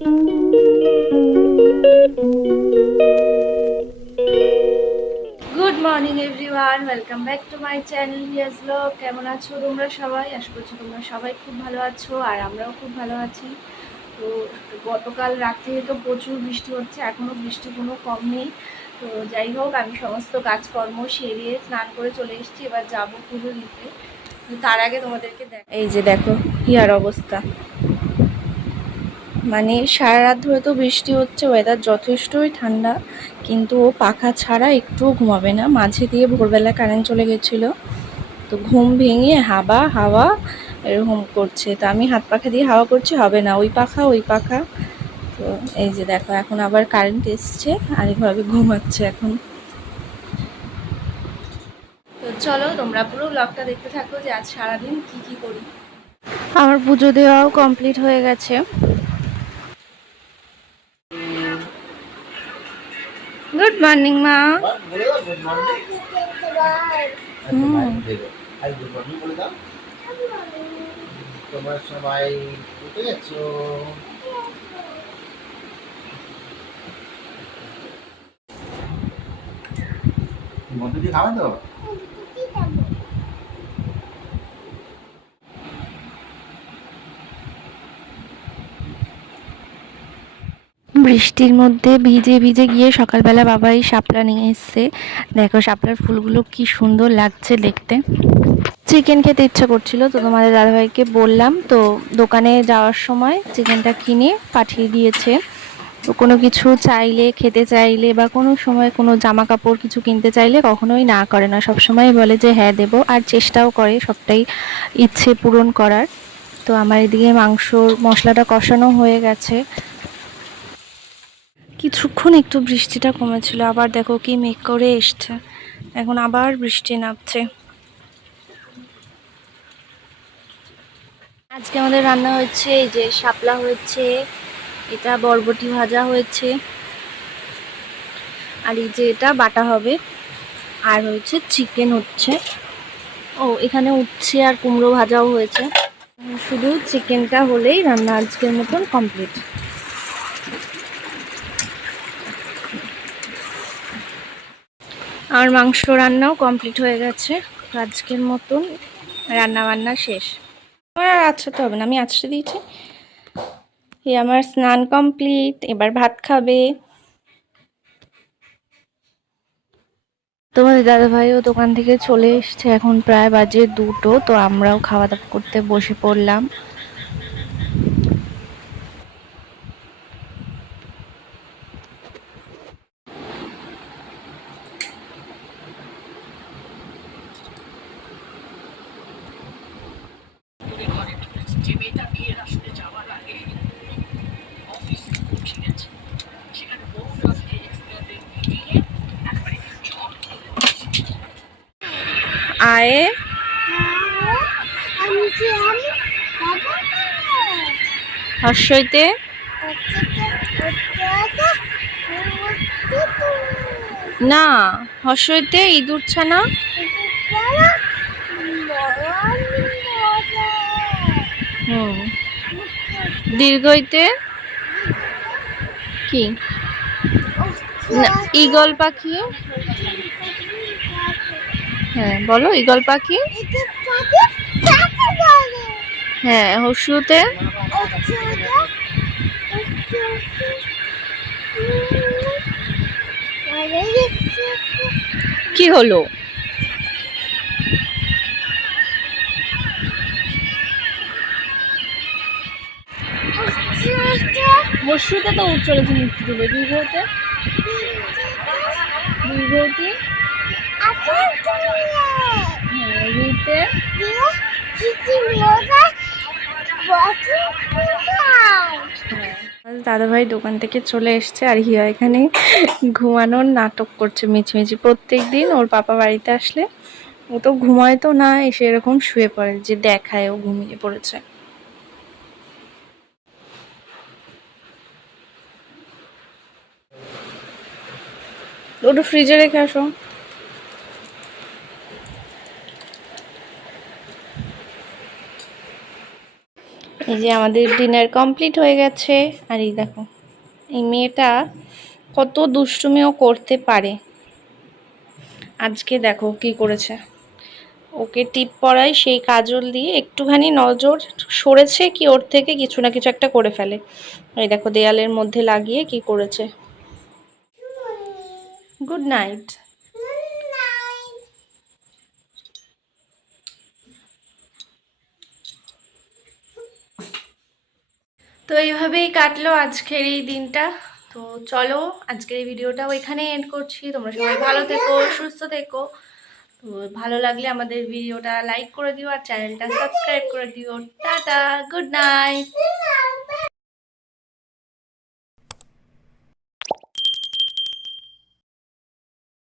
Good morning everyone, welcome back to my channel VS blog. কেমন আছো তোমরা সবাই? আশা করছি তোমরা সবাই খুব ভালো আছো, আর আমরাও খুব ভালো আছি। তো গতকাল রাত থেকে তো প্রচুর বৃষ্টি হচ্ছে, এখনও বৃষ্টি কোনো কম নেই। তো যাই হোক, আমি সমস্ত কাজকর্ম সেরে স্নান করে চলে এসেছি। এবার যাবো পুজো দিতে। তার আগে তোমাদেরকে এই যে দেখো হিয়ার অবস্থা। মানে সারা রাত ধরে তো বৃষ্টি হচ্ছে, ওয়েদার যথেষ্টই ঠান্ডা, কিন্তু ও পাখা ছাড়া একটুও ঘুমাবে না। মাঝে দিয়ে ভোরবেলা কারেন্ট চলে গেছিলো, তো ঘুম ভেঙে হাওয়া হাওয়া এরকম করছে। তো আমি হাত পাখা দিয়ে হাওয়া করছি, হবে না, ওই পাখা ওই পাখা। তো এই যে দেখো এখন আবার কারেন্ট এসছে আর এভাবে ঘুমাচ্ছে এখন। তো চলো তোমরা পুরো ব্লগটা দেখতে থাকো যে আজ সারাদিন কি কি করি। আমার পুজো দেওয়াও কমপ্লিট হয়ে গেছে। গুড মর্নিং মা। তোমরা সবাই উঠে গেছো? মধ্যে দিয়ে খাবে তো? বৃষ্টির মধ্যে ভিজে ভিজে গিয়ে সকালবেলা বাবা এই শাপলা নিয়ে এসছে। দেখো শাপলার ফুলগুলো কি সুন্দর লাগছে দেখতে। চিকেন খেতে ইচ্ছা করছিল, তো তোমাদের দাদাভাইকে বললাম, তো দোকানে যাওয়ার সময় চিকেনটা কিনে পাঠিয়ে দিয়েছে। তো কোনো কিছু চাইলে, খেতে চাইলে, বা কোনো সময় কোনো জামা কাপড় কিছু কিনতে চাইলে কখনোই না করে না, সবসময় বলে যে হ্যাঁ দেবো, আর চেষ্টাও করে সবটাই ইচ্ছে পূরণ করার। তো আমার এদিকে মাংসর মশলাটা কষানো হয়ে গেছে। কিছুক্ষণ একটু বৃষ্টিটা কমেছিল, আবার দেখো কি মেঘ করে এসছে, এখন আবার বৃষ্টি নামছে। আজকে আমাদের রান্না হচ্ছে এই যে শাপলা হয়েছে, এটা বরবটি ভাজা হয়েছে, আর এই যে এটা বাটা হবে, আর হচ্ছে চিকেন হচ্ছে, ও এখানে উচ্ছে আর কুমড়ো ভাজাও হয়েছে। শুধু চিকেনটা হলেই রান্না আজকের মতন কমপ্লিট। আর মাংস রান্নাও কমপ্লিট হয়ে গেছে, আজকের মতন রান্না বান্না শেষ। আমার আর আছড়াতে হবে না, আমি আছড়ে দিয়েছি। এই আমার স্নান কমপ্লিট, এবার ভাত খাবে। তোমাদের দাদাভাইও দোকান থেকে চলে এসছে, এখন প্রায় বাজে 2টো। তো আমরাও খাওয়া দাওয়া করতে বসে পড়লাম। আয়ে হর্ষইতে না, হর্ষইতে ইঁদুর ছানা, হুম, দীর্ঘইতে কি, ঈগল পাখি। হ্যাঁ বলো, ঈগল পাখি। হ্যাঁ, হর্ষুতে কি হলো? হর্ষুতে তো চলেছে মূর্তি তুলে, দীর্ঘতে দীর্ঘতে রিতে দাদাভাই দোকান থেকে চলে এসছে, আর হিয়া এখানে ঘুমানোর নাটক করছে মিছিমিছি। প্রত্যেকদিন ওর পাপা বাড়িতে আসলে ও তো ঘুমায় তো না, এসে এরকম শুয়ে পড়ে, যে দেখায় ও ঘুমিয়ে পড়েছে। ওটা ফ্রিজে রেখে আসো। এই যে আমাদের ডিনার কমপ্লিট হয়ে গেছে। আর এই দেখো এই মেয়েটা কত দুষ্টুমিও করতে পারে। আজকে দেখো কি করেছে, ওকে টিপ পরাই সেই কাজল দিয়ে একটুখানি নজর সরেছে কি ওর থেকে কিছু না কিছু একটা করে ফেলে। এই দেখো দেয়ালের মধ্যে লাগিয়ে কি করেছে। Good night. তো এইভাবেই কাটলো আজকের এই দিনটা। তো চলো আজকের এই ভিডিওটাও এখানে এন্ড করছি। তোমরা সবাই ভালো থেকো, সুস্থ থেকো। তো ভালো লাগলে আমাদের ভিডিওটা লাইক করে দিও আর চ্যানেলটা সাবস্ক্রাইব করে দিও। Tata, good night.